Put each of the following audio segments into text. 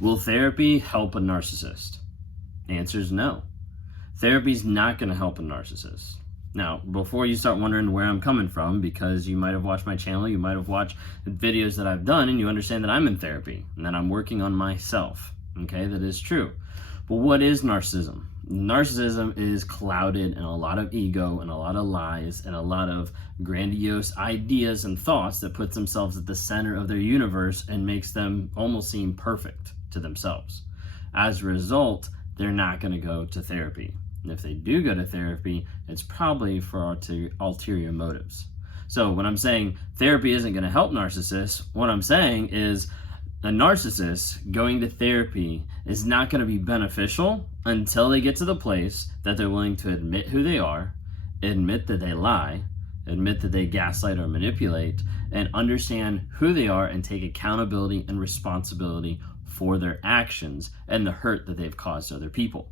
Will therapy help a narcissist? The answer is no. Therapy's not going to help a narcissist. Now, before you start wondering where I'm coming from, because you might have watched my channel, you might have watched videos that I've done, and you understand that I'm in therapy and that I'm working on myself. Okay, that is true. But what is narcissism? Narcissism is clouded in a lot of ego and a lot of lies and a lot of grandiose ideas and thoughts that puts themselves at the center of their universe and makes them almost seem perfect to themselves. As a result, they're not going to go to therapy. And if they do go to therapy, it's probably for ulterior motives. So when I'm saying therapy isn't going to help narcissists, what I'm saying is a narcissist going to therapy is not going to be beneficial until they get to the place that they're willing to admit who they are, admit that they lie, admit that they gaslight or manipulate, and understand who they are and take accountability and responsibility for their actions and the hurt that they've caused other people.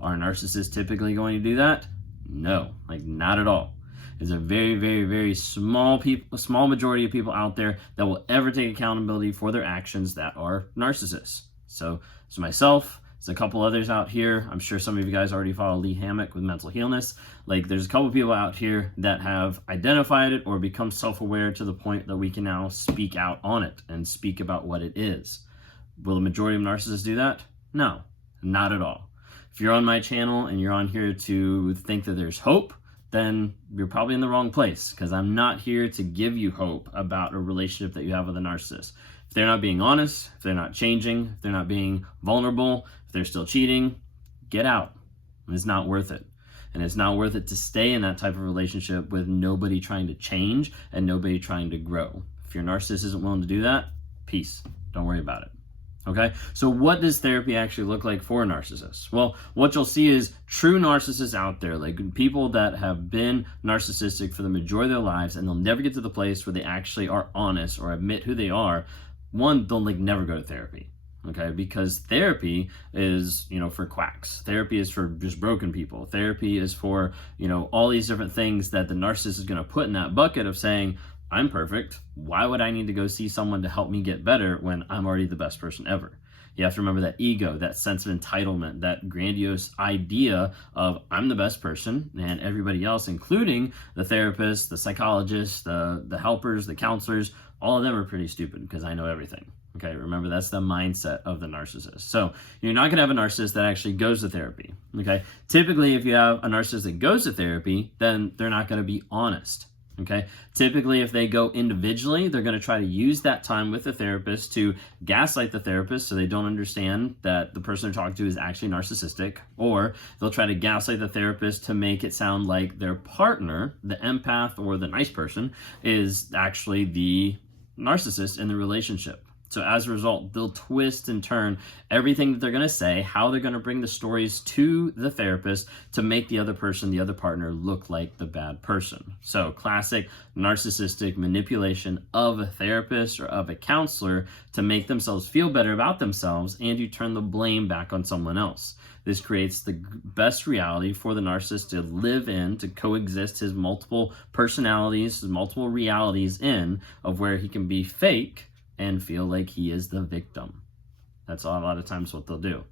Are narcissists typically going to do that? No, not at all. There's a very, very, very small majority of people out there that will ever take accountability for their actions that are narcissists. So it's myself, there's a couple others out here. I'm sure some of you guys already follow Lee Hammock with Mental Healness. There's a couple people out here that have identified it or become self-aware to the point that we can now speak out on it and speak about what it is. Will the majority of narcissists do that? No, not at all. If you're on my channel and you're on here to think that there's hope, then you're probably in the wrong place, because I'm not here to give you hope about a relationship that you have with a narcissist. If they're not being honest, if they're not changing, if they're not being vulnerable, if they're still cheating, get out. It's not worth it. And it's not worth it to stay in that type of relationship with nobody trying to change and nobody trying to grow. If your narcissist isn't willing to do that, peace. Don't worry about it. Okay, so what does therapy actually look like for a narcissist? Well, what you'll see is true narcissists out there, people that have been narcissistic for the majority of their lives, and they'll never get to the place where they actually are honest or admit who they are. One, they'll never go to therapy. Okay, because therapy is, for quacks. Therapy is for just broken people. Therapy is for, all these different things that the narcissist is going to put in that bucket of saying, I'm perfect. Why would I need to go see someone to help me get better when I'm already the best person ever? You have to remember that ego, that sense of entitlement, that grandiose idea of I'm the best person and everybody else, including the therapists, the psychologists, the helpers, the counselors, all of them are pretty stupid because I know everything. Okay, remember that's the mindset of the narcissist. So you're not going to have a narcissist that actually goes to therapy. Okay, typically if you have a narcissist that goes to therapy, then they're not going to be honest. Okay, typically if they go individually, they're going to try to use that time with the therapist to gaslight the therapist so they don't understand that the person they're talking to is actually narcissistic, or they'll try to gaslight the therapist to make it sound like their partner, the empath or the nice person, is actually the narcissist in the relationship. So as a result, they'll twist and turn everything that they're going to say, how they're going to bring the stories to the therapist to make the other person, the other partner, look like the bad person. So classic narcissistic manipulation of a therapist or of a counselor to make themselves feel better about themselves, and you turn the blame back on someone else. This creates the best reality for the narcissist to live in, to coexist his multiple personalities, his multiple realities in, of where he can be fake and feel like he is the victim. That's a lot of times what they'll do.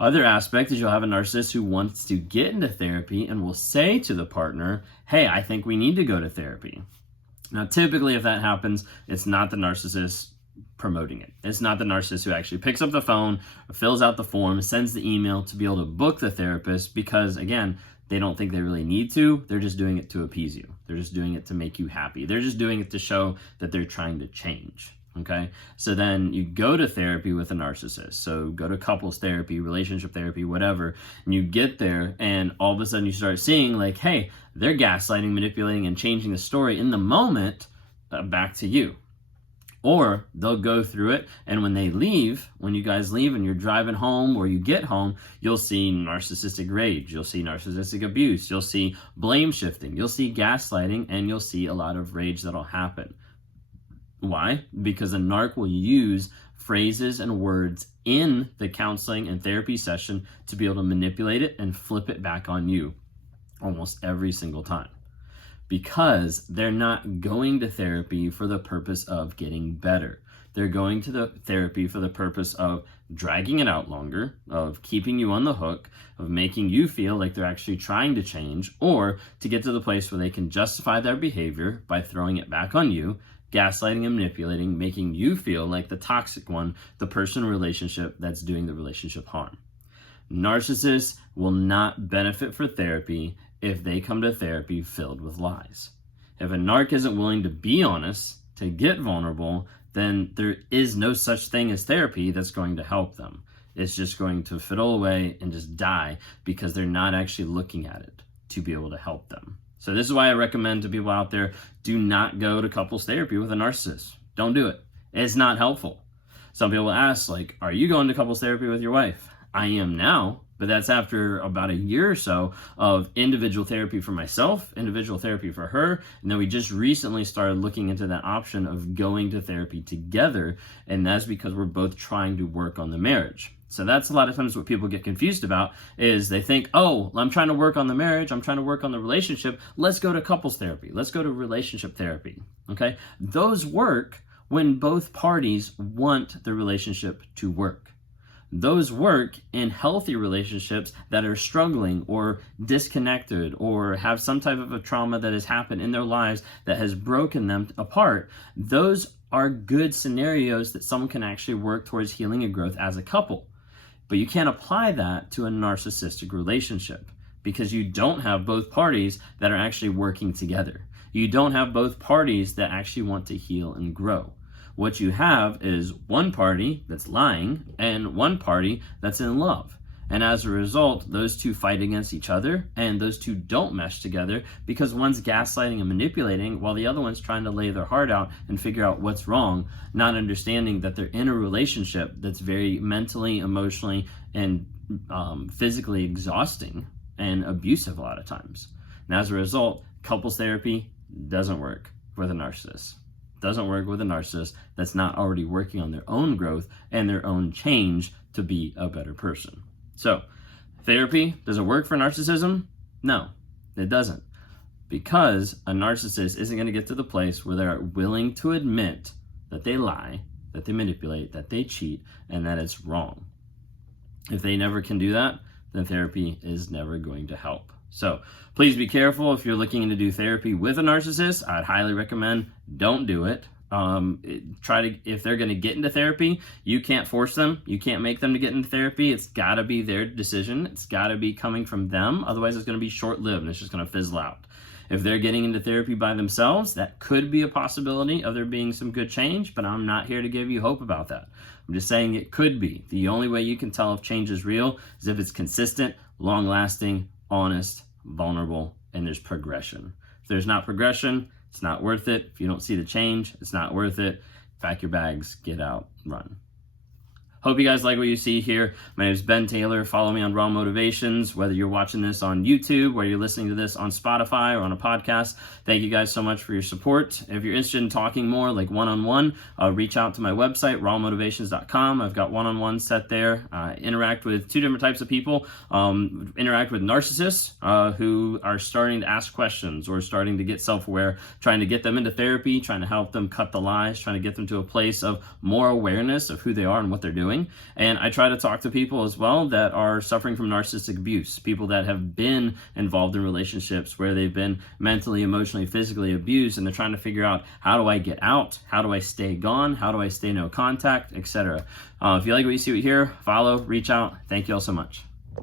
Other aspect is you'll have a narcissist who wants to get into therapy and will say to the partner, hey, I think we need to go to therapy. Now, typically if that happens, it's not the narcissist promoting it. It's not the narcissist who actually picks up the phone, fills out the form, sends the email to be able to book the therapist, because again, they don't think they really need to. They're just doing it to appease you. They're just doing it to make you happy. They're just doing it to show that they're trying to change. Okay, so then you go to therapy with a narcissist. So go to couples therapy, relationship therapy, whatever, and you get there and all of a sudden you start seeing like, hey, they're gaslighting, manipulating, and changing the story in the moment back to you. Or they'll go through it, and when they leave, when you guys leave and you're driving home or you get home, you'll see narcissistic rage, you'll see narcissistic abuse, you'll see blame shifting, you'll see gaslighting, and you'll see a lot of rage that'll happen. Why? Because a narc will use phrases and words in the counseling and therapy session to be able to manipulate it and flip it back on you almost every single time. Because they're not going to therapy for the purpose of getting better. They're going to the therapy for the purpose of dragging it out longer, of keeping you on the hook, of making you feel like they're actually trying to change, or to get to the place where they can justify their behavior by throwing it back on you, gaslighting and manipulating, making you feel like the toxic one, the person or relationship that's doing the relationship harm. Narcissists will not benefit for therapy if they come to therapy filled with lies. If a narc isn't willing to be honest, to get vulnerable, then there is no such thing as therapy that's going to help them. It's just going to fiddle away and just die because they're not actually looking at it to be able to help them. So this is why I recommend to people out there, do not go to couples therapy with a narcissist. Don't do it. It's not helpful. Some people ask, like, are you going to couples therapy with your wife? I am now, but that's after about a year or so of individual therapy for myself, individual therapy for her, and then we just recently started looking into that option of going to therapy together, and that's because we're both trying to work on the marriage. So that's a lot of times what people get confused about is they think, oh, I'm trying to work on the marriage, I'm trying to work on the relationship, let's go to couples therapy, let's go to relationship therapy, okay? Those work when both parties want the relationship to work. Those work in healthy relationships that are struggling or disconnected or have some type of a trauma that has happened in their lives that has broken them apart. Those are good scenarios that someone can actually work towards healing and growth as a couple. But you can't apply that to a narcissistic relationship because you don't have both parties that are actually working together. You don't have both parties that actually want to heal and grow. What you have is one party that's lying and one party that's in love. And as a result, those two fight against each other and those two don't mesh together because one's gaslighting and manipulating while the other one's trying to lay their heart out and figure out what's wrong, not understanding that they're in a relationship that's very mentally, emotionally, and physically exhausting and abusive a lot of times. And as a result, couples therapy doesn't work with a narcissist. Doesn't work with a narcissist that's not already working on their own growth and their own change to be a better person. So, therapy, does it work for narcissism? No, it doesn't. Because a narcissist isn't going to get to the place where they're willing to admit that they lie, that they manipulate, that they cheat, and that it's wrong. If they never can do that, then therapy is never going to help. So please be careful if you're looking to do therapy with a narcissist. I'd highly recommend don't do it. If they're going to get into therapy, you can't force them. You can't make them to get into therapy. It's got to be their decision. It's got to be coming from them. Otherwise, it's going to be short-lived and it's just going to fizzle out. If they're getting into therapy by themselves, that could be a possibility of there being some good change, but I'm not here to give you hope about that. I'm just saying it could be. The only way you can tell if change is real is if it's consistent, long-lasting, honest, vulnerable, and there's progression. If there's not progression, it's not worth it. If you don't see the change, it's not worth it. Pack your bags, get out, run. Hope you guys like what you see here. My name is Ben Taylor. Follow me on Raw Motivations, whether you're watching this on YouTube, whether you're listening to this on Spotify or on a podcast. Thank you guys so much for your support. If you're interested in talking more, like one-on-one, reach out to my website, rawmotivations.com. I've got one-on-one set there. Interact with two different types of people. Interact with narcissists who are starting to ask questions or starting to get self-aware, trying to get them into therapy, trying to help them cut the lies, trying to get them to a place of more awareness of who they are and what they're doing. And I try to talk to people as well that are suffering from narcissistic abuse, people that have been involved in relationships where they've been mentally, emotionally, physically abused, and they're trying to figure out, how do I get out? How do I stay gone? How do I stay no contact, etc. If you like what you see here, follow, reach out. Thank you all so much.